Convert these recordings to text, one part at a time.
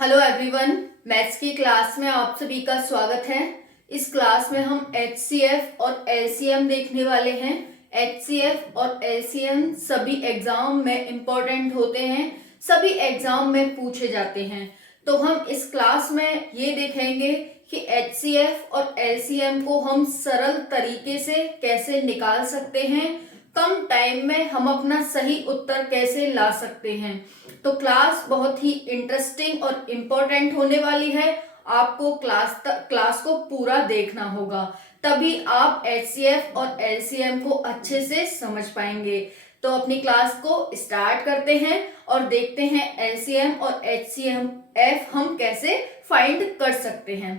Hello everyone, maths की class में आप सभी का स्वागत है। इस क्लास में हम एचसीएफ और एलसीएम देखने वाले हैं। एचसीएफ और एलसीएम सभी एग्जाम में इम्पोर्टेंट होते हैं, सभी एग्जाम में पूछे जाते हैं। तो हम इस क्लास में ये देखेंगे कि एचसीएफ और एलसीएम को हम सरल तरीके से कैसे निकाल सकते हैं, कम टाइम में हम अपना सही उत्तर कैसे ला सकते हैं। तो क्लास बहुत ही इंटरेस्टिंग और इम्पोर्टेंट होने वाली है। आपको क्लास को पूरा देखना होगा, तभी आप एचसीएफ और एलसीएम को अच्छे से समझ पाएंगे। तो अपनी क्लास को स्टार्ट करते हैं और देखते हैं एलसीएम और एचसीएफ हम कैसे फाइंड कर सकते हैं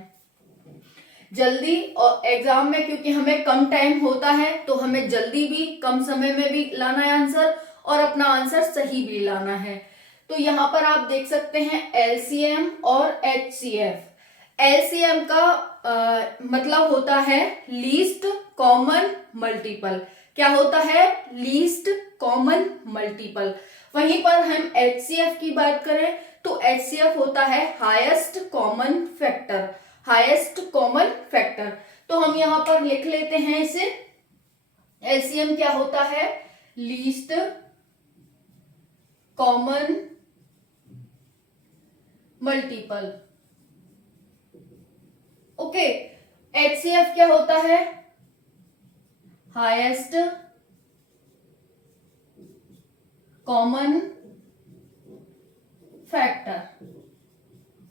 जल्दी। और एग्जाम में क्योंकि हमें कम टाइम होता है तो हमें जल्दी भी कम समय में भी लाना है आंसर, और अपना आंसर सही भी लाना है। तो यहाँ पर आप देख सकते हैं एलसीएम और एचसीएफ। एलसीएम का मतलब होता है लीस्ट कॉमन मल्टीपल। क्या होता है? Least common multiple. वहीं पर हम एचसीएफ की बात करें तो एचसीएफ होता है highest common factor. Highest common factor. तो हम यहां पर लिख लेते हैं इसे। एलसीएम क्या होता है? Least common multiple. Okay. HCF क्या होता है? Highest common factor.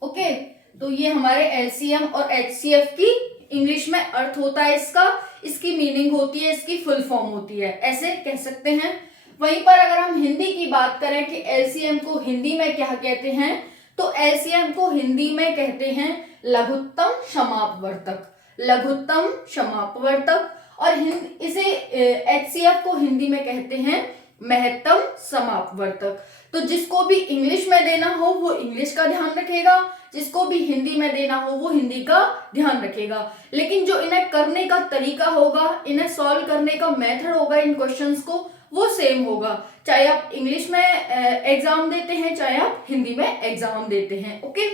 ओके। तो ये हमारे एलसीएम और एचसीएफ की इंग्लिश में अर्थ होता है इसकी मीनिंग होती है, इसकी फुल फॉर्म होती है, ऐसे कह सकते हैं। वहीं पर अगर हम हिंदी की बात करें कि एलसीएम को हिंदी में क्या कहते हैं, तो एलसीएम को हिंदी में कहते हैं लघुत्तम समापवर्तक। लघुत्तम समापवर्तक। और इसे एचसीएफ को हिंदी में कहते हैं महत्तम समापवर्तक। तो जिसको भी इंग्लिश में देना हो वो इंग्लिश का ध्यान रखेगा, जिसको भी हिंदी में देना हो वो हिंदी का ध्यान रखेगा। लेकिन जो इन्हें करने का तरीका होगा, इन्हें सॉल्व करने का मेथड होगा इन क्वेश्चंस को, वो सेम होगा, चाहे आप इंग्लिश में एग्जाम देते हैं चाहे आप हिंदी में एग्जाम देते हैं। ओके।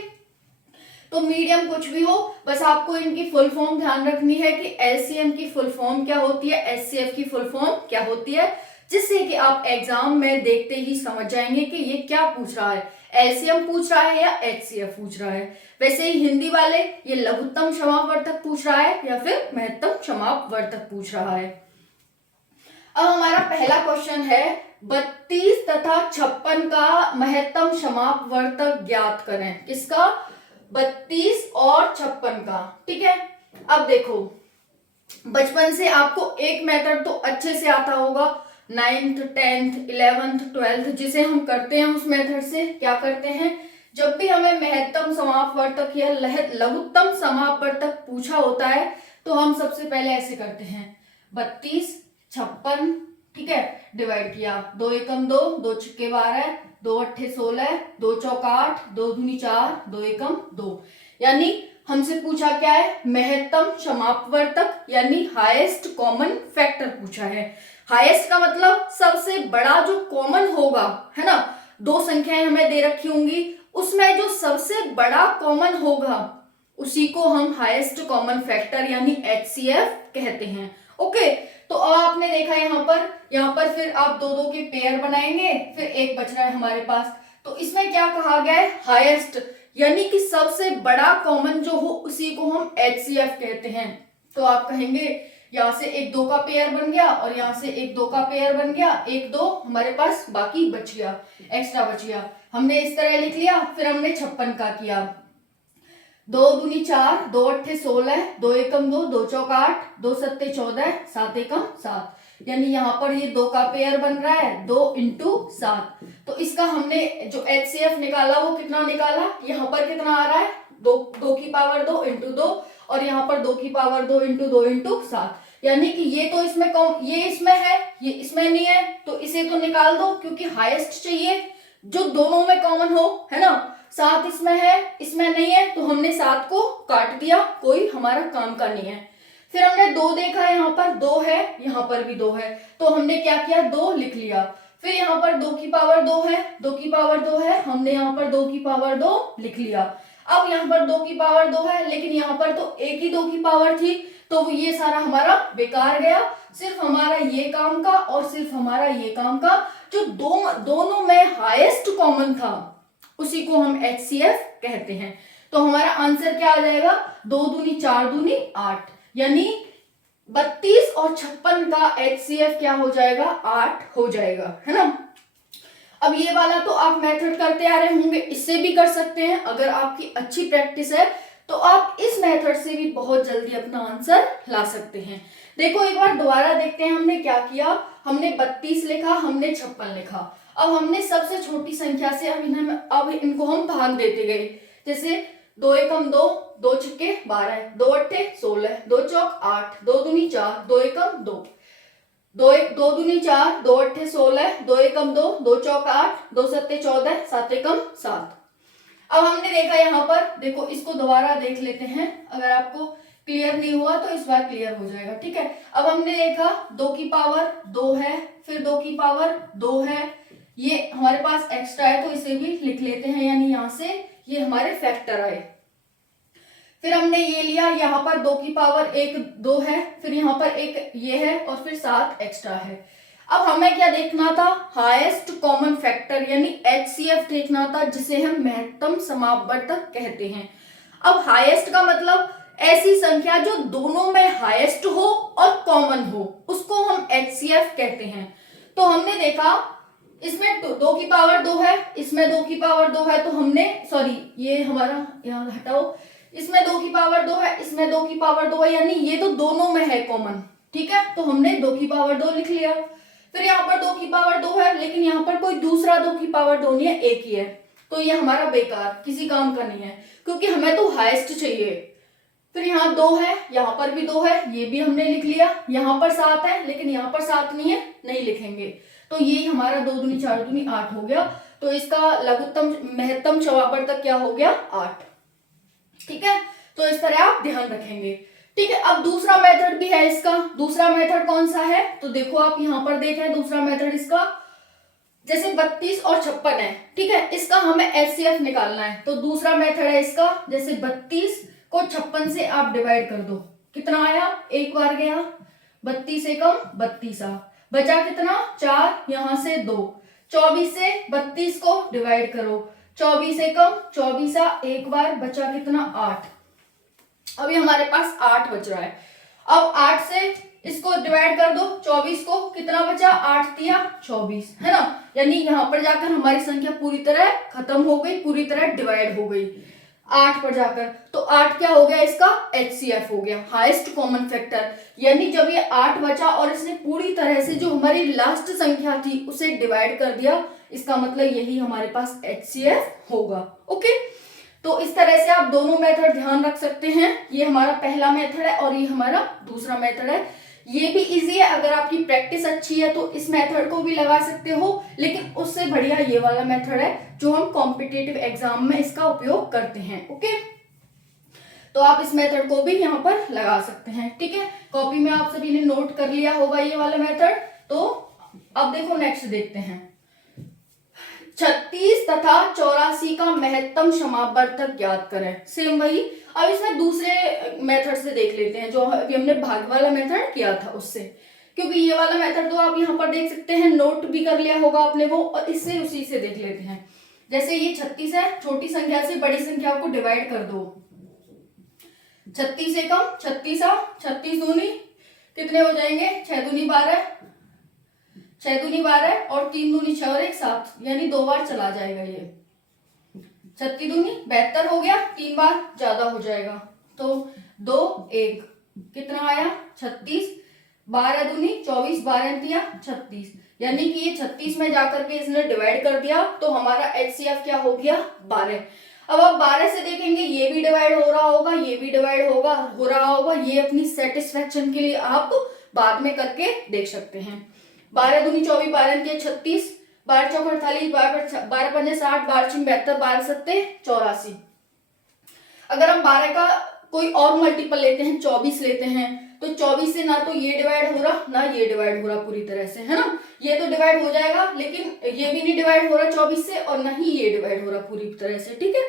तो मीडियम कुछ भी हो, बस आपको इनकी फुल फॉर्म ध्यान रखनी है कि एलसीएम की फुल फॉर्म क्या होती है, एचसीएफ की फुल फॉर्म क्या होती है, जिससे कि आप एग्जाम में देखते ही समझ जाएंगे कि ये क्या पूछ रहा है, एलसीएम पूछ रहा है या एचसीएफ पूछ रहा है। वैसे ही हिंदी वाले ये लघुत्तम समापवर्तक पूछ रहा है या फिर महत्तम समापवर्तक पूछ रहा है। अब हमारा पहला क्वेश्चन है 32 तथा 56 का महत्तम समापवर्तक ज्ञात करें। किसका? 32 और 56 का। ठीक है। अब देखो, बचपन से आपको एक मेथड तो अच्छे से आता होगा, 9th 10th 11th 12th जिसे हम करते हैं उस मेथड से। क्या करते हैं? जब भी हमें महत्तम समापवर्तक या लघुत्तम समापवर्तक पूछा होता है तो हम सबसे पहले ऐसे करते हैं 32 56, ठीक है, डिवाइड किया, 2 एकम 2, 2 छिक्के 12, 2 अट्ठे 16, 2 चौका 8, 2 दूनी 4, 2 एकम 2। यानी हमसे पूछा क्या है? महत्तम समापवर्तक यानी हाईएस्ट कॉमन फैक्टर पूछा है। हाईएस्ट का मतलब सबसे बड़ा जो कॉमन होगा, है ना, दो संख्याएं हमें दे रखी होंगी, उसमें जो सबसे बड़ा कॉमन होगा उसी को हम हाईएस्ट कॉमन फैक्टर यानी एचसीएफ कहते हैं। ओके। तो अब आपने देखा यहाँ पर फिर आप दो के पेयर बनाएंगे, फिर एक बच रहा है हमारे पास। तो इसमें क्या कहा गया है? हाईएस्ट, यानी कि सबसे बड़ा कॉमन जो हो उसी को हम एचसीएफ कहते हैं। तो आप कहेंगे यहाँ से एक 2 का पेयर बन गया और यहाँ से एक 2 का पेयर बन गया, 1 2 हमारे पास बाकी बच गया, एक्स्ट्रा बच गया। हमने इस तरह लिख लिया। फिर हमने 56 का किया, 2 दूनी 4, 2 अट्ठे 16, 2 एकम 2, 2 चौका 8, 2 सत्ते 14, 7 एकम 7। यानी यहाँ पर ये 2 का पेयर बन रहा है, 2 इंटू 7। तो इसका हमने जो एचसीएफ निकाला वो कितना निकाला? यहाँ पर कितना आ रहा है? 2 की पावर 2 इंटू 2, और यहाँ पर 2 की पावर 2 इंटू 2 इंटू 7। यानी कि ये तो इसमें ये इसमें है, ये इसमें नहीं है, तो इसे तो निकाल दो क्योंकि हाईएस्ट चाहिए जो दोनों में कॉमन हो, है ना। 7 इसमें है, इसमें नहीं है, तो हमने 7 को काट दिया, कोई हमारा काम का नहीं है। फिर हमने 2 देखा, यहाँ पर 2 है, यहाँ पर भी 2 है, तो हमने क्या किया? 2 लिख लिया। फिर यहाँ पर 2 की पावर 2 है, 2 की पावर 2 है, हमने यहाँ पर 2 की पावर 2 लिख लिया। अब यहाँ पर 2 की पावर 2 है, लेकिन यहाँ पर तो एक ही 2 की पावर थी, तो ये सारा हमारा बेकार गया। सिर्फ हमारा ये काम का और सिर्फ हमारा ये काम का, जो दोनों में हाईएस्ट कॉमन था उसी को हम HCF कहते हैं। तो हमारा आंसर क्या आ जाएगा, 2 दूनी 4 दूनी 8, यानी 32 और 56 का HCF क्या हो जाएगा, 8 हो जाएगा, है ना। अब ये वाला तो आप मेथड करते आ रहे होंगे, इससे भी कर सकते हैं। अगर आपकी अच्छी प्रैक्टिस है तो आप इस मेथड से भी बहुत जल्दी अपना आंसर ला सकते हैं। देखो एक बार दोबारा देखते हैं हमने क्या किया। हमने 32 लिखा, हमने 56 लिखा। अब हमने सबसे छोटी संख्या से अब इनको हम भाग देते गए। जैसे 2 एकम 2, 2 छक्के 12, 2 अट्ठे 16, 2 चौक 8, 2 दूनी 4, 2 एकम 2, 2 दूनी 4, 2 अट्ठे 16, 2 एकम 2, 2 चौक 8, 2 सत्ते 14, 7 एकम 7। अब हमने देखा यहाँ पर, देखो इसको दोबारा देख लेते हैं, अगर आपको क्लियर नहीं हुआ तो इस बार क्लियर हो जाएगा, ठीक है। अब हमने देखा 2 की पावर 2 है, फिर 2 की पावर 2 है, ये हमारे पास एक्स्ट्रा है तो इसे भी लिख लेते हैं, यानी यहाँ से ये हमारे फैक्टर आए। फिर हमने ये लिया, यहाँ पर 2 की पावर 1 2 है, फिर यहाँ पर एक ये है और फिर 7 एक्स्ट्रा है। अब हमें क्या देखना था, हाईएस्ट कॉमन फैक्टर यानी HCF देखना था, जिसे हम महत्तम समापवर्तक कहते हैं। अब हाईएस्ट का मतलब ऐसी संख्या जो दोनों में हाईएस्ट हो और कॉमन हो, उसको हम HCF कहते हैं। तो हमने देखा इसमें 2 की पावर 2 है, इसमें 2 की पावर 2 है, तो हमने सॉरी ये हमारा यहाँ हटाओ, इसमें 2 की पावर 2 है, इसमें 2 की पावर 2 है, यानी ये तो दोनों में है कॉमन, ठीक है। तो हमने 2 की पावर 2 लिख लिया। फिर यहाँ पर 2 की पावर 2 है, लेकिन यहाँ पर कोई दूसरा 2 की पावर 2 नहीं है, एक ही है, तो ये हमारा बेकार, किसी काम का नहीं है, क्योंकि हमें तो हाईएस्ट चाहिए। फिर यहाँ 2 है, यहाँ पर भी 2 है, ये भी हमने लिख लिया। यहाँ पर 7 है, लेकिन यहाँ पर 7 नहीं है, नहीं लिखेंगे। तो ये हमारा 2 दूनी 4 दूनी 8 हो गया। तो इसका लघुत्तम महत्तम समापवर्तक क्या हो गया, 8, ठीक है। तो इस तरह आप ध्यान रखेंगे, ठीक है। अब दूसरा मेथड भी है इसका। दूसरा मेथड कौन सा है, तो देखो आप यहाँ पर देखें दूसरा मेथड इसका, जैसे 32 और 56 है, ठीक है, इसका हमें HCF निकालना है। तो दूसरा मेथड है इसका, जैसे 32 को 56 से आप डिवाइड कर दो, कितना आया, एक बार गया, 32 एकम 32, बचा कितना 4, यहाँ से 2, 24 से 32 को डिवाइड करो, 24 एकम 24, एक बार, बचा कितना 8। अभी हमारे पास 8 बच रहा है। अब 8 से इसको डिवाइड कर दो, 24 को, कितना बचा, 8 दिया 24, है ना। यानी यहाँ पर जाकर हमारी संख्या पूरी तरह खत्म हो गई, पूरी तरह डिवाइड हो गई 8 पर जाकर। तो 8 क्या हो गया, इसका HCF हो गया, हाईएस्ट कॉमन फैक्टर। यानी जब ये 8 बचा और इसने पूरी तरह से जो हमारी लास्ट संख्या थी उसे डिवाइड कर दिया, इसका मतलब यही हमारे पास HCF होगा। ओके, तो इस तरह से आप दोनों मेथड ध्यान रख सकते हैं। ये हमारा पहला मेथड है और ये हमारा दूसरा मेथड है। ये भी इजी है, अगर आपकी प्रैक्टिस अच्छी है तो इस मेथड को भी लगा सकते हो, लेकिन उससे बढ़िया ये वाला मेथड है जो हम कॉम्पिटिटिव एग्जाम में इसका उपयोग करते हैं। ओके, तो आप इस मेथड को भी यहाँ पर लगा सकते हैं, ठीक है। कॉपी में आप सभी ने नोट कर लिया होगा ये वाला मेथड। तो अब देखो नेक्स्ट देखते हैं, 36 तथा 84 का महत्तम समापवर्तक ज्ञात करें। सेम वही, अब इसमें दूसरे मेथड से देख लेते हैं, जो अभी हमने भाग वाला मेथड किया था उससे, क्योंकि ये वाला मेथड तो आप यहाँ पर देख सकते हैं, नोट भी कर लिया होगा आपने वो, और इससे उसी से देख लेते हैं। जैसे ये 36 है, छोटी संख्या से बड़ी संख्या को डिवाइड कर दो, 36 एकम 36, 36 दूनी कितने हो जाएंगे, 6 दूनी 12, 6 दूनी 12 और 3 दूनी 6 और 1 7, यानी 2 बार चला जाएगा ये, 36 दूनी 72 हो गया, 3 बार ज्यादा हो जाएगा, तो 2 1 कितना आया 36, 12 दूनी 24, 12 दिया 36, यानी कि ये 36 में जाकर के इसने डिवाइड कर दिया, तो हमारा HCF क्या हो गया 12। अब आप 12 से देखेंगे, ये भी डिवाइड हो रहा होगा, ये भी डिवाइड हो रहा होगा, ये अपनी सेटिस्फेक्शन के लिए आप बाद में करके देख सकते हैं। 12 दूनी 24, 12 के 36, 12 चौक 48, 12 पंजे 60, 12 छिंग 72, 12 सत्ते 84। अगर हम 12 का कोई और मल्टीपल लेते हैं, 24 लेते हैं, तो 24 से ना तो ये डिवाइड हो रहा ना ये डिवाइड हो रहा पूरी तरह से, है ना। ये तो डिवाइड हो जाएगा लेकिन ये भी नहीं डिवाइड हो रहा 24 से, और ना ही ये डिवाइड हो रहा पूरी तरह से, ठीक है।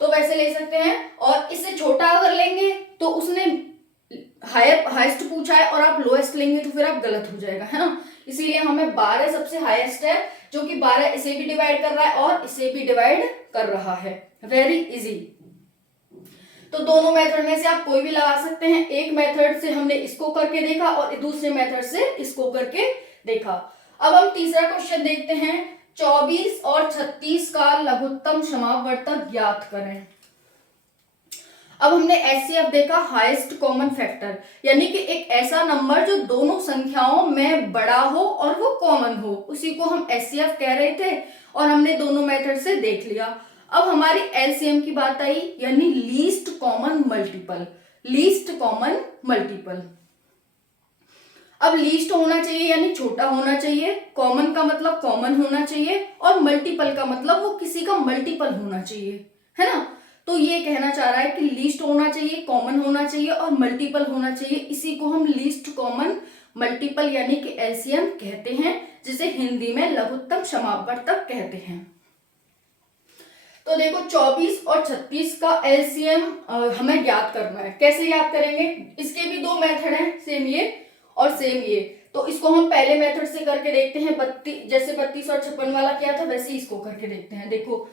तो वैसे ले सकते हैं। और इससे छोटा अगर लेंगे तो उसने हाईएस्ट पूछा है और आप लोएस्ट लेंगे तो फिर आप गलत हो जाएगा, है ना। इसीलिए हमें 12 सबसे हाईएस्ट है, जो कि 12 इसे भी डिवाइड कर रहा है और इसे भी डिवाइड कर रहा है। Very easy. तो दोनों मेथड में से आप कोई भी लगा सकते हैं। एक मेथड से हमने इसको करके देखा और दूसरे मेथड से इसको करके देखा। अब हम तीसरा क्वेश्चन देखते हैं। 24 और 36 का लघुत्तम समावर्तक ज्ञात करें। अब हमने एचसीएफ देखा, हाईएस्ट कॉमन फैक्टर, यानी कि एक ऐसा नंबर जो दोनों संख्याओं में बड़ा हो और वो कॉमन हो, उसी को हम एचसीएफ कह रहे थे और हमने दोनों मेथड से देख लिया। अब हमारी एलसीएम की बात आई, यानी least common multiple. Least common multiple, अब लीस्ट होना चाहिए यानी छोटा होना चाहिए, कॉमन का मतलब कॉमन होना चाहिए, और मल्टीपल का मतलब वो किसी का मल्टीपल होना चाहिए, है ना। तो ये कहना चाह रहा है कि लीस्ट होना चाहिए, कॉमन होना चाहिए और मल्टीपल होना चाहिए। इसी को हम लीस्ट कॉमन मल्टीपल यानी कि एलसीएम कहते हैं, जिसे हिंदी में लघुत्तम समावर्तक कहते हैं। तो देखो 24 और 36 का एलसीएम हमें ज्ञात करना है। कैसे ज्ञात करेंगे? इसके भी दो मेथड हैं, सेम ये और सेम ये। तो इसको हम पहले मेथड से करके देखते हैं। 32 जैसे 32 और 56 वाला किया था वैसे ही इसको करके देखते हैं। देखो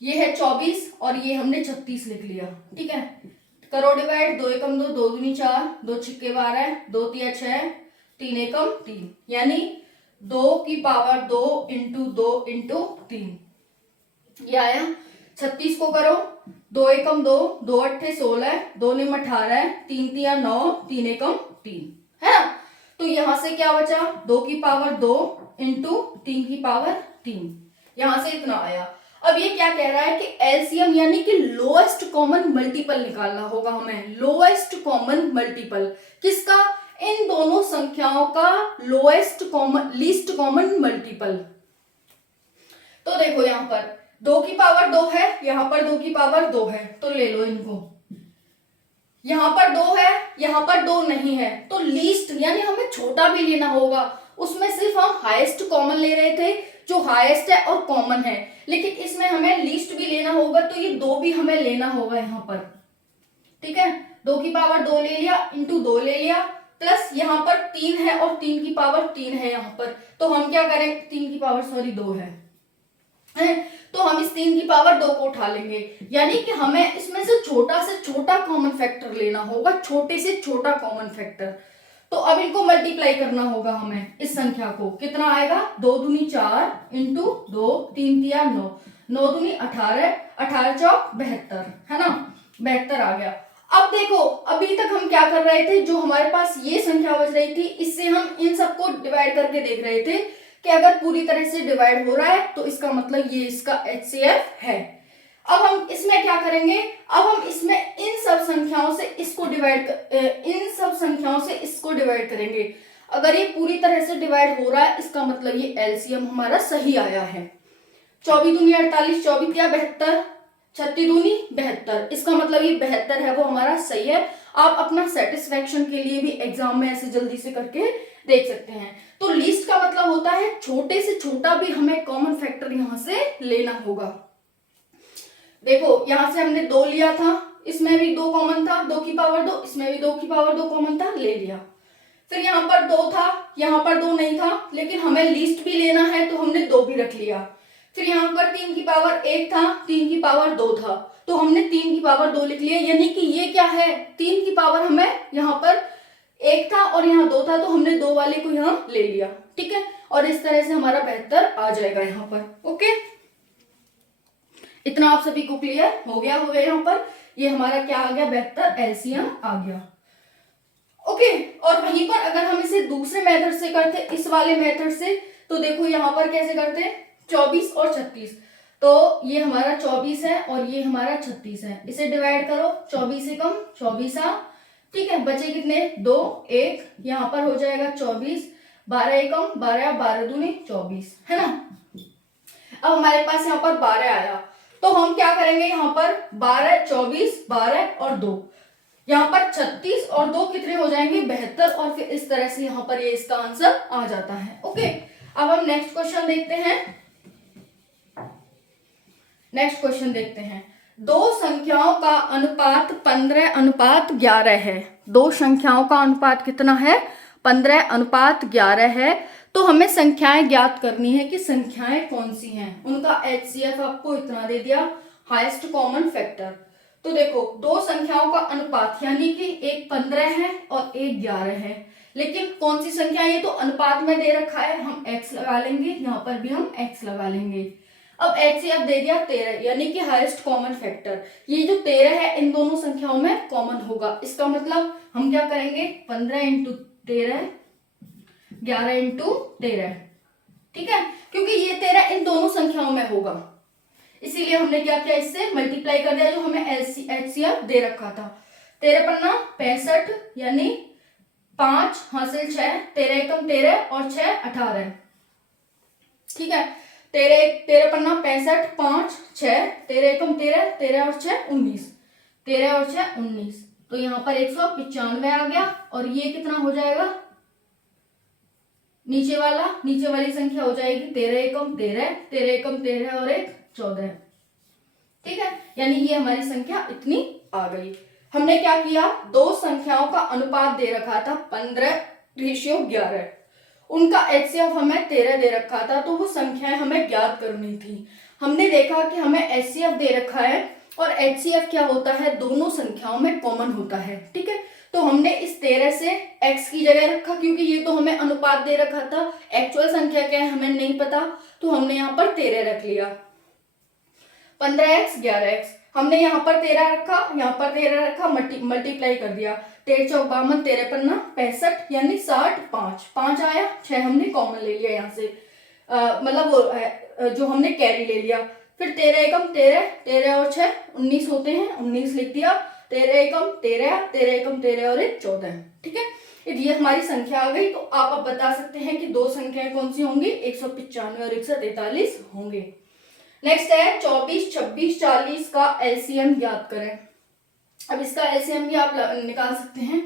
ये है 24 और ये हमने 36 लिख लिया, ठीक है। करो डिवाइड, 2 एकम 2, 2 दूनी 4, 2 छिक्के 12, 2 तिया 6, 3 एकम 3, यानी 2 की पावर 2 इंटू 2 इंटू 3, ये आया। 36 को करो, 2 एकम 2, 2 अट्ठे 16, 2 निम 18, 3 तिया 9, 3 एकम 3, है ना। तो यहां से क्या बचा? 2 की पावर 2 इंटू 3 की पावर 3, यहां से इतना आया। अब ये क्या कह रहा है कि एलसीएम यानी कि लोएस्ट कॉमन मल्टीपल निकालना होगा हमें। लोएस्ट कॉमन मल्टीपल किसका? इन दोनों संख्याओं का lowest common least common multiple. तो देखो यहां पर 2 की पावर 2 है, यहां पर 2 की पावर 2 है, तो ले लो इनको। यहां पर 2 है, यहां पर 2 नहीं है, तो लीस्ट यानी हमें छोटा भी लेना होगा। उसमें सिर्फ हम हाईएस्ट कॉमन ले रहे थे, जो हाईएस्ट है और कॉमन है, लेकिन इसमें हमें लीस्ट भी लेना होगा, तो ये 2 भी हमें लेना होगा यहाँ पर, ठीक है। 2 की पावर 2 ले लिया इंटू 2 ले लिया, प्लस यहाँ पर 3 है और 3 की पावर 3 है यहाँ पर, तो हम क्या करें? 3 की पावर 2 है, तो हम इस 3 की पावर 2 को उठा लेंगे, यानी कि हमें इसमें से छोटा कॉमन फैक्टर लेना होगा, छोटे से छोटा कॉमन फैक्टर। तो अब इनको मल्टीप्लाई करना होगा हमें, इस संख्या को। कितना आएगा? 2 दूनी 4 इंटू 2, 3 तिया 9, 9 दूनी 18, 18 चौक 72, है ना। 72 आ गया। अब देखो अभी तक हम क्या कर रहे थे, जो हमारे पास ये संख्या बच रही थी, इससे हम इन सबको डिवाइड करके देख रहे थे कि अगर पूरी तरह से डिवाइड हो रहा है तो इसका मतलब ये इसका एचसीएफ है। अब हम इसमें क्या करेंगे? अब हम इसमें इन सब संख्याओं से इसको डिवाइड करेंगे। अगर ये पूरी तरह से डिवाइड हो रहा है, इसका मतलब ये एलसीएम हमारा सही आया है। 24 दूनी 48, 24 तिया 72, 36 दूनी 72, इसका मतलब ये 72 है, वो हमारा सही है। आप अपना सेटिस्फेक्शन के लिए भी एग्जाम में ऐसे जल्दी से करके देख सकते हैं। तो लीस्ट का मतलब होता है छोटे से छोटा भी हमें कॉमन फैक्टर यहां से लेना होगा। देखो यहां से हमने 2 लिया था, इसमें भी 2 कॉमन था, 2 की पावर 2, इसमें भी 2 की पावर 2 कॉमन था, ले लिया। फिर यहाँ पर 2 था, यहाँ पर 2 नहीं था, लेकिन हमें लीस्ट भी लेना है तो हमने 2 भी रख लिया। फिर यहाँ पर 3 की पावर 1 था, 3 की पावर 2 था, तो हमने 3 की पावर 2 लिख लिया, यानी कि ये क्या है? 3 की पावर हमें यहाँ पर 1 था और यहाँ 2 था, तो हमने 2 वाले को यहाँ ले लिया, ठीक है। और इस तरह से हमारा 72 आ जाएगा यहाँ पर। ओके, इतना आप सभी को क्लियर हो गया होगा। यहाँ पर ये हमारा क्या आ गया? 72 एलसीएम आ गया। ओके, और वहीं पर अगर हम इसे दूसरे मेथड से करते, इस वाले मेथड से, तो देखो यहाँ पर कैसे करते हैं? 24 और 36, तो ये हमारा 24 है और ये हमारा 36 है, इसे डिवाइड करो, 24 एकम 24, ठीक है। बचे कितने? 2, 1, यहाँ पर हो जाएगा 24, 12 एकम 12, 12 दूनी 24, है ना। अब हमारे पास यहाँ पर 12 आया, तो हम क्या करेंगे? यहाँ पर 12, 24, 12 और 2, यहाँ पर 36 और 2 कितने हो जाएंगे 72, और फिर इस तरह से यहाँ पर ये इसका आंसर आ जाता है। ओके, अब हम नेक्स्ट क्वेश्चन देखते हैं। नेक्स्ट क्वेश्चन देखते हैं, दो संख्याओं का अनुपात 15:11 है। दो संख्याओं का अनुपात कितना है 15:11 है। तो हमें संख्याएं ज्ञात करनी है कि संख्याएं कौन सी हैं। उनका HCF आपको इतना दे दिया, हाईएस्ट कॉमन फैक्टर। तो देखो दो संख्याओं का अनुपात यानी कि एक 15 है और एक 11 है, लेकिन कौन सी संख्या, ये तो अनुपात में दे रखा है, हम x लगा लेंगे, यहाँ पर भी हम x लगा लेंगे। अब HCF दे दिया 13 यानी कि हाईएस्ट कॉमन फैक्टर। ये जो 13 है इन दोनों संख्याओं में कॉमन होगा, इसका मतलब हम क्या करेंगे 15 × 13 11 × 13, ठीक है, क्योंकि ये 13 इन दोनों संख्याओं में होगा, इसीलिए हमने क्या किया इससे मल्टीप्लाई कर दिया जो हमें HCF दे रखा था। 13 पन्ना 65 यानी 5 हासिल 6, 13 एकम 13 और 6 18, ठीक है। 13 पन्ना 65 5 6, 13 एकम 13, 13 और 6 19, 13 और 6 19, तो यहाँ पर 195 आ गया। और ये कितना हो जाएगा, नीचे वाली संख्या हो जाएगी 13 एकम 13, 13 एकम 13 और 1 14, ठीक है, यानी ये हमारी संख्या इतनी आ गई। हमने क्या किया, दो संख्याओं का अनुपात दे रखा था 15:11, उनका HCF हमें 13 दे रखा था, तो वो संख्याएं हमें ज्ञात करनी थी। हमने देखा कि हमें HCF दे रखा है और HCF क्या होता है, दोनों संख्याओं में कॉमन होता है, ठीक है। तो हमने इस 13 से x की जगह रखा, क्योंकि ये तो हमें अनुपात दे रखा था, एक्चुअल संख्या क्या है हमें नहीं पता, तो हमने यहाँ पर 13 रख लिया। 15x 11x, हमने यहाँ पर 13 रखा, यहाँ पर 13 रखा, मल्टीप्लाई कर दिया, 13 चौक 52, 13 पन्ना 65 यानी 60, 5 आया, 6 हमने कॉमन ले लिया यहाँ से, मतलब वो जो हमने कैरी ले लिया। फिर 13 एकम 13, 13 और 6 19 होते हैं, 19 लिख दिया, 13 एकम 13, 13 एकम 13 और 1 14, ठीक है। ये हमारी संख्या आ गई। तो आप अब बता सकते हैं कि दो संख्याएं कौन सी होंगी, 195 और 143 होंगे। नेक्स्ट है 24, 26, 40 का LCM ज्ञात करें। अब इसका LCM भी आप निकाल सकते हैं,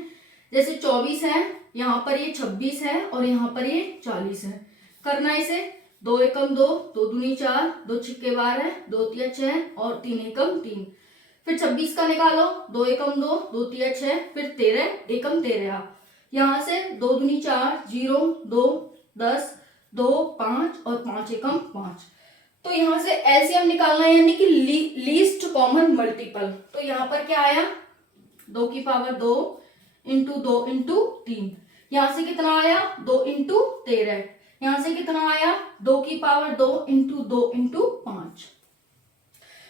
जैसे 24 है, यहाँ पर ये 26 है और यहाँ पर ये 40 है। करना इसे 2 एकम 2, 2 दूनी 4, 2 छिक्के 12, 2 तिया 6 और 3 एकम 3। फिर 26 का निकालो, 2 एकम 2, 2 तिया 6, फिर 13 एकम 13, यहाँ से 2 दूनी 4, 0 2 10, 2 5 और 5 एकम 5। तो यहाँ से LCM निकालना है यानी कि लीस्ट कॉमन मल्टीपल। तो यहाँ पर क्या आया 2 की पावर 2 इंटू 2 इंटू 3, यहाँ से कितना आया 2 इंटू 13, यहाँ से कितना आया 2 की पावर 2 इंटू 2 इंटू 5।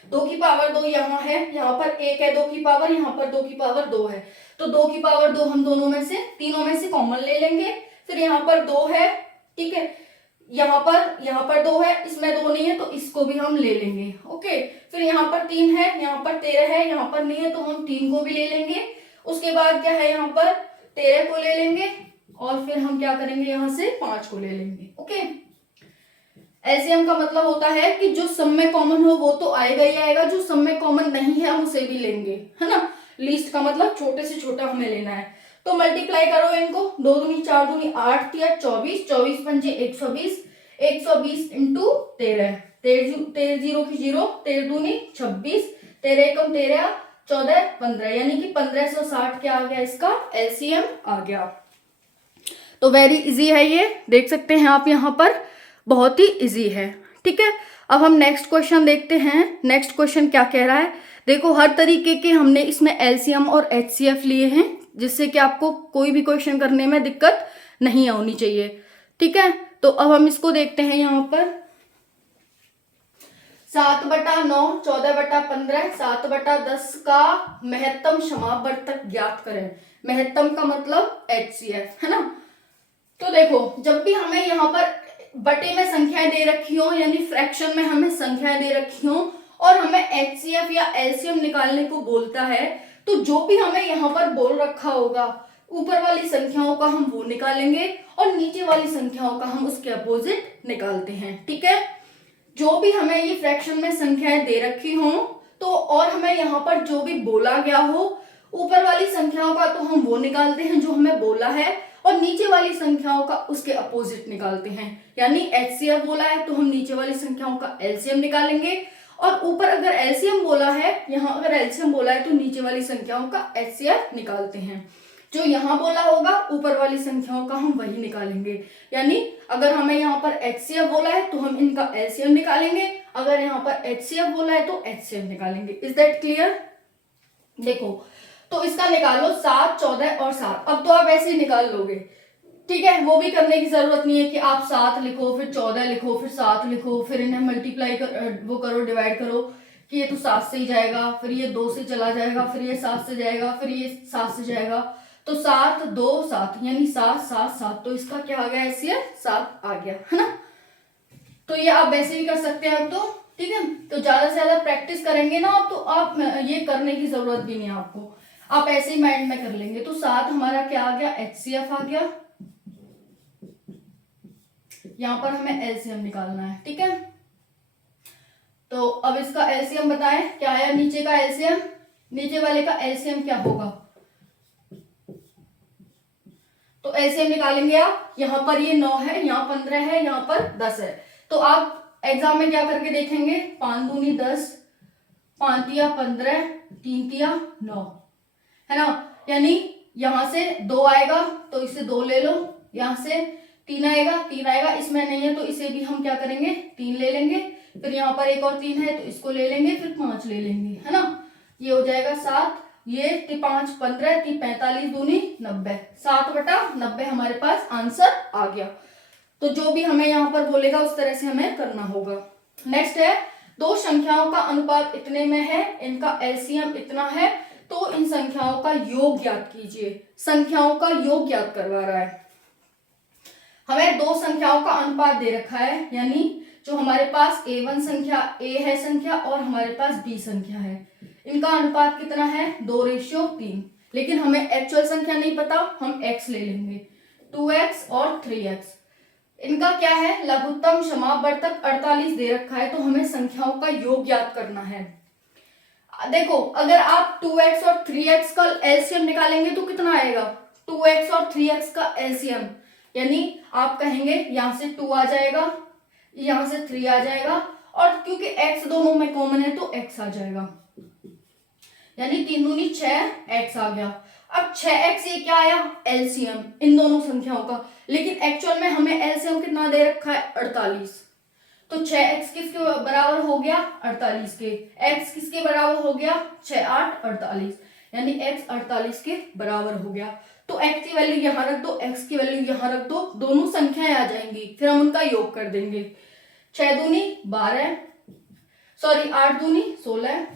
2 की पावर 2 यहाँ है, यहाँ पर 1 है 2 की पावर, यहाँ पर 2 की पावर 2 है, तो 2 की पावर 2 हम दोनों में से तीनों में से कॉमन ले लेंगे। फिर यहाँ पर 2 है, ठीक है, यहाँ पर 2 है, इसमें 2 नहीं है तो इसको भी हम ले लेंगे। ओके, फिर यहाँ पर 3 है, यहाँ पर 13 है, यहाँ पर नहीं है तो हम 3 को भी ले लेंगे। उसके बाद क्या है, यहाँ पर 13 को ले लेंगे और फिर हम क्या करेंगे, यहाँ से 5 को ले लेंगे। ओके, एलसीएम का मतलब होता है कि जो सब में कॉमन हो वो तो आएगा ही आएगा, जो सब में कॉमन नहीं है हम उसे भी लेंगे, है ना। लीस्ट का मतलब छोटे से छोटा हमें लेना है। तो मल्टीप्लाई करो इनको, 2 दूनी 4 दूनी 8 या 24, 24 पंजे 120, 120 इंटू 13, 13 जीरो की 0, 13 दूनी 26, 13 एकम 13, 14 15, यानी कि 1560 क्या आ गया, इसका एलसीएम आ गया। तो वेरी इजी है ये, देख सकते हैं आप यहाँ पर, बहुत ही इजी है। ठीक है, अब हम नेक्स्ट क्वेश्चन देखते हैं। नेक्स्ट क्वेश्चन क्या कह रहा है, देखो हर तरीके के हमने इसमें एलसीएम और एचसीएफ लिए हैं, जिससे कि आपको कोई भी क्वेश्चन करने में दिक्कत नहीं होनी चाहिए। ठीक है, तो अब हम इसको देखते हैं। यहाँ पर 7/9, 14/15, 7/10 का महत्तम समावर्तक ज्ञात करें। महत्तम का मतलब एचसीएफ, है ना। तो देखो जब भी हमें यहाँ पर बटे में संख्याएं दे रखी हो, यानी फ्रैक्शन में हमें संख्याएं दे रखी हो और हमें एचसीएफ या एलसीएम निकालने को बोलता है, तो जो भी हमें यहाँ पर बोल रखा होगा, ऊपर वाली संख्याओं का हम वो निकालेंगे और नीचे वाली संख्याओं का हम उसके अपोजिट निकालते हैं। ठीक है, जो भी हमें ये फ्रैक्शन में संख्याएं दे रखी हो तो और हमें यहाँ पर जो भी बोला गया हो ऊपर वाली संख्याओं का तो हम वो निकालते हैं जो हमें बोला है, और नीचे वाली संख्याओं का उसके अपोजिट निकालते हैं। यानी एचसीएफ बोला है तो हम नीचे वाली संख्याओं का एलसीएम निकालेंगे, और ऊपर अगर एलसीएम बोला है, यहाँ अगर एलसीएम बोला है तो नीचे वाली संख्याओं का एचसीएफ निकालते हैं। जो यहाँ बोला होगा ऊपर वाली संख्याओं का हम वही निकालेंगे। यानी अगर हमें यहाँ पर एचसीएफ बोला है तो हम इनका एलसीएम निकालेंगे, अगर यहाँ पर एचसीएफ बोला है तो एचसीएफ निकालेंगे। Is that clear? देखो तो इसका निकालो 7, 14 और 7। अब तो आप ऐसे ही निकाल लोगे, ठीक है, वो भी करने की जरूरत नहीं है कि आप 7 लिखो फिर 14 लिखो फिर 7 लिखो फिर इन्हें मल्टीप्लाई वो करो, डिवाइड करो कि ये तो 7 से ही जाएगा, फिर ये 2 से चला जाएगा, फिर ये 7 से जाएगा, फिर ये 7 से जाएगा। तो 7, 2, 7 यानी 7, 7, 7। तो इसका क्या आ गया? ऐसे 7 आ गया, है ना। तो ये आप वैसे भी कर सकते हैं अब तो, ठीक है। तो ज्यादा से ज्यादा प्रैक्टिस करेंगे ना आप, तो आप ये करने की जरूरत भी नहीं है आपको, आप ऐसे ही माइंड में कर लेंगे। तो 7 हमारा क्या आ गया? एचसीएफ आ गया। यहां पर हमें एलसीएम निकालना है, ठीक है। तो अब इसका एलसीएम बताएं, क्या आया नीचे का एलसीएम? नीचे वाले का एलसीएम क्या होगा? तो एलसीएम निकालेंगे आप, यहां पर ये 9 है, यहाँ 15 है, यहाँ पर 10 है। तो आप एग्जाम में क्या करके देखेंगे? 5 दूनी 10, 5 तिया 15, 3 तिया 9, है ना। यानी यहां से 2 आएगा तो इसे 2 ले लो, यहां से 3 आएगा, 3 आएगा, इसमें नहीं है तो इसे भी हम क्या करेंगे? 3 ले लेंगे। फिर यहाँ पर एक और 3 है तो इसको ले लेंगे, फिर 5 ले लेंगे, है ना। ये हो जाएगा 7, ये 5 15, 45 दूनी 90, 7/90 हमारे पास आंसर आ गया। तो जो भी हमें यहाँ पर बोलेगा उस तरह से हमें करना होगा। नेक्स्ट है, दो संख्याओं का अनुपात इतने में है, इनका एलसीएम इतना है, तो इन संख्याओं का योग ज्ञात कीजिए। संख्याओं का योग ज्ञात करवा रहा है हमें। दो संख्याओं का अनुपात दे रखा है, यानी जो हमारे पास A1 संख्या, A है संख्या, और हमारे पास B संख्या है, इनका अनुपात कितना है? 2:3। लेकिन हमें एक्चुअल संख्या नहीं पता, हम x ले लेंगे, 2x और 3x। इनका क्या है? लघुत्तम समापवर्तक 48 दे रखा है, तो हमें संख्याओं का योग ज्ञात करना है। देखो अगर आप 2x और 3x का एलसीएम निकालेंगे तो कितना आएगा? 2x और 3x का एलसीएम, यानी आप कहेंगे यहां से 2 आ जाएगा, यहां से 3 आ जाएगा, और क्योंकि x दोनों में कॉमन है तो x आ जाएगा, यानी 3 दूनी 6, x आ गया। अब 6x ये क्या आया? एलसीएम इन दोनों संख्याओं का। लेकिन एक्चुअल में हमें एलसीएम कितना दे रखा है? 48। तो 6x किसके बराबर हो गया? 48 के। x किसके बराबर हो गया? 6, 8, 48, यानी x 48 के बराबर हो गया। तो x की वैल्यू यहाँ रख दो, x की वैल्यू यहाँ रख दो, दोनों संख्याएं आ जाएंगी, फिर हम उनका योग कर देंगे। 6 दूनी 12, सॉरी 8 दूनी 16।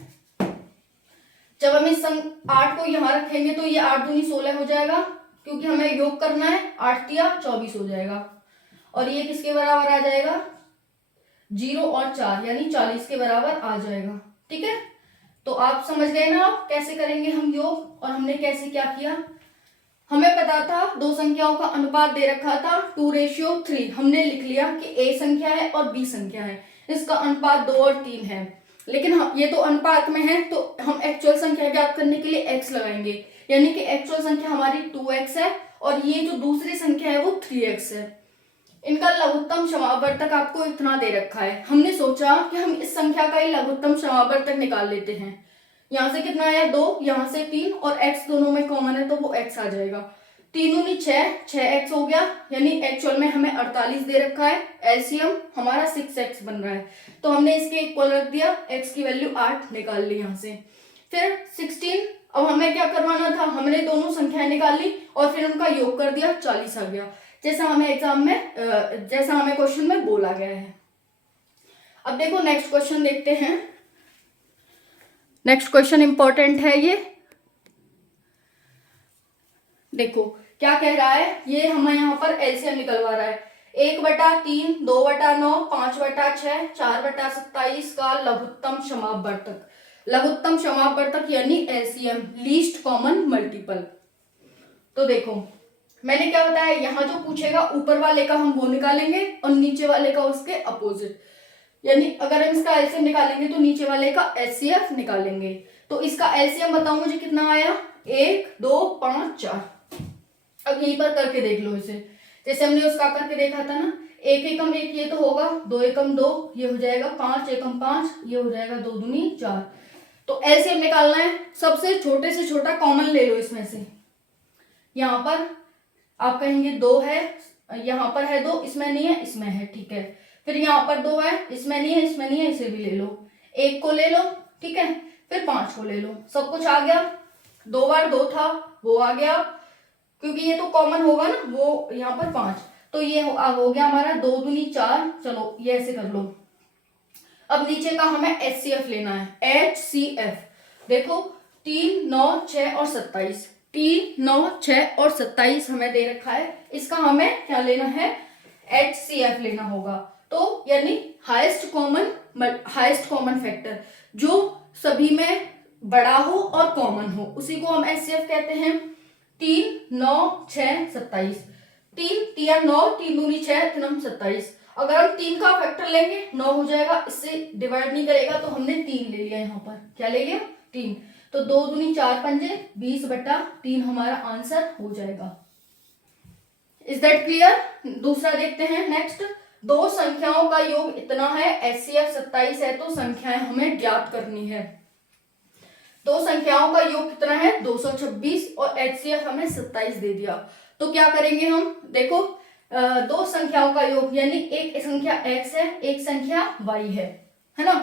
जब हम इस 8 को यहाँ रखेंगे तो ये 8 दूनी 16 हो जाएगा, क्योंकि हमें योग करना है। 8 तिया 24 हो जाएगा, और ये किसके बराबर आ जाएगा? 0 और 4, यानी 40 के बराबर आ जाएगा, ठीक है। तो आप समझ गए ना आप कैसे करेंगे हम योग, और हमने कैसे क्या किया। हमें पता था दो संख्याओं का अनुपात दे रखा था 2:3, हमने लिख लिया कि A संख्या है और B संख्या है, इसका अनुपात 2 और 3 है। लेकिन ये तो अनुपात में है, तो हम एक्चुअल संख्या ज्ञात करने के लिए x लगाएंगे, यानी कि एक्चुअल संख्या हमारी 2x है, और ये जो दूसरी संख्या है वो 3x है। इनका लघुत्तम समापवर्तक आपको इतना दे रखा है, हमने सोचा कि हम इस संख्या का ही लघुत्तम समापवर्तक निकाल लेते हैं। यहाँ से कितना आया? 2, यहाँ से 3, और x दोनों में कॉमन है तो वो x आ जाएगा। 3 दूनी 6, 6x हो गया, यानी एक्चुअल में हमें 48 दे रखा है, एलसीएम हमारा 6x बन रहा है, तो हमने इसके इक्वल रख दिया, x की वैल्यू 8 निकाल ली यहाँ से। फिर 16, अब हमें क्या करवाना था? हमने दोनों संख्याएं निकाल ली और फिर उनका योग कर दिया, 40 आ गया, जैसा हमें एग्जाम में जैसा हमें क्वेश्चन में बोला गया है। अब देखो नेक्स्ट क्वेश्चन देखते हैं। नेक्स्ट क्वेश्चन इंपॉर्टेंट है ये। देखो क्या कह रहा है, ये हमें यहाँ पर एलसीएम निकलवा रहा है। 1/3, 2/9, 5/6, 4/27 का लघुत्तम समापवर्तक। लघुत्तम समापवर्तक यानी एलसीएम, लीस्ट कॉमन मल्टीपल। तो देखो मैंने क्या बताया, यहाँ जो पूछेगा ऊपर वाले का हम वो निकालेंगे और नीचे वाले का उसके अपोजिट, यानी अगर हम इसका एलसीएम निकालेंगे तो नीचे वाले का एचसीएफ निकालेंगे। तो इसका एलसीएम बताओ मुझे कितना आया? 1 2 5 4। अब यहीं पर करके देख लो इसे, जैसे हमने उसका करके देखा था ना, 1 एकम 1 ये तो होगा, 2 एकम 2 ये हो जाएगा, 5 एकम 5 ये हो जाएगा, 2 दूनी 4। तो एलसीएम निकालना है, सबसे छोटे से छोटा कॉमन ले लो इसमें से। यहाँ पर आप कहेंगे 2 है, यहाँ पर है 2, इसमें नहीं है, इसमें है, ठीक है। फिर यहाँ पर 2 है, इसमें नहीं है, इसमें नहीं है, इसे भी ले लो। 1 को ले लो, ठीक है, फिर 5 को ले लो, सब कुछ आ गया। 2 बार 2 था वो आ गया, क्योंकि ये तो कॉमन होगा ना, वो यहाँ पर 5, तो ये हो गया हमारा 2 दूनी 4। चलो ये ऐसे कर लो। अब नीचे का हमें HCF लेना है, HCF देखो 3 9 6 और 27, 3 9 6 और 27 हमें दे रखा है, इसका हमें क्या लेना है, HCF लेना होगा। तो यानी हाईएस्ट कॉमन फैक्टर, जो सभी में बड़ा हो और कॉमन हो, उसी को हम HCF कहते हैं। 3 9 6 27, 3 3 9, 3 दूनी 6, 3 हम 27। अगर हम 3 का फैक्टर लेंगे 9 हो जाएगा, इससे डिवाइड नहीं करेगा, तो हमने 3 ले लिया। यहाँ पर क्या ले लिया, 3। तो 2 दूनी 4 पंजे 20/3 हमारा आंसर हो जाएगा। Is that clear? दूसरा देखते हैं नेक्स्ट। दो संख्याओं का योग इतना है, HCF 27 है, तो संख्याएं हमें ज्ञात करनी है। दो संख्याओं का योग कितना है, 226, और HCF हमें 27 दे दिया। तो क्या करेंगे हम, देखो दो संख्याओं का योग, यानी एक संख्या x है, एक संख्या y है ना।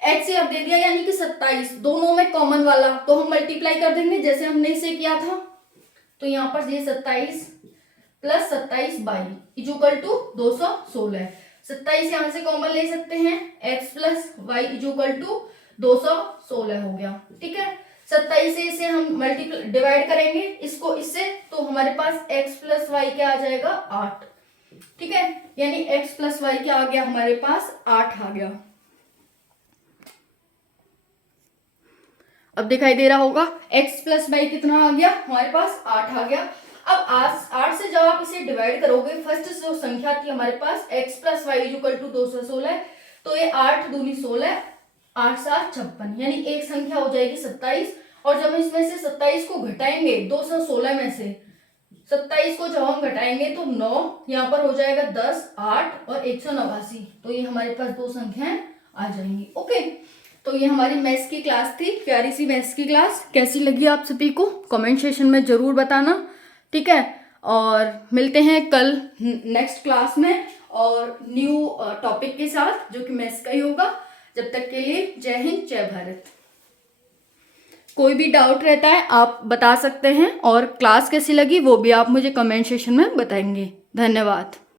HCF दे दिया यानी कि 27, दोनों में कॉमन वाला, तो हम मल्टीप्लाई कर देंगे जैसे हमने इसे किया था। तो यहाँ पर ये 27 प्लस 27 बाई इजुकल टू 216। 27 यहाँ से कॉमन ले सकते हैं, x plus Y equal to 216 हो गया, ठीक है। 27 से इसे हम मल्टीप्लाई डिवाइड करेंगे इसको इससे, तो हमारे पास x प्लस वाई क्या आ जाएगा, 8, ठीक है। यानी x प्लस वाई क्या आ गया हमारे पास, 8 आ गया। अब दिखाई दे रहा होगा x प्लस वाई कितना आ गया हमारे पास, 8 आ गया। अब 8 से जब आप इसे डिवाइड करोगे, फर्स्ट जो संख्या थी हमारे पास x plus Y equal to 216, तो ये 8 दूनी 16, 8 7 56, यानी एक संख्या हो जाएगी 27। और जब इसमें से 27 को घटाएंगे 216 में से 27 को जब हम घटाएंगे तो 9, यहाँ पर हो जाएगा 10, 8 और 189, तो ये हमारे पास दो संख्याएं आ जाएंगी। ओके, तो ये हमारी मैथ्स की क्लास थी, प्यारी सी मैथ्स की क्लास। कैसी लगी आप सभी को कमेंट सेक्शन में जरूर बताना, ठीक है। और मिलते हैं कल नेक्स्ट क्लास में और न्यू टॉपिक के साथ, जो कि मैथ्स का ही होगा। जब तक के लिए जय हिंद, जय भारत। कोई भी डाउट रहता है आप बता सकते हैं, और क्लास कैसी लगी वो भी आप मुझे कमेंट सेक्शन में बताएंगे। धन्यवाद।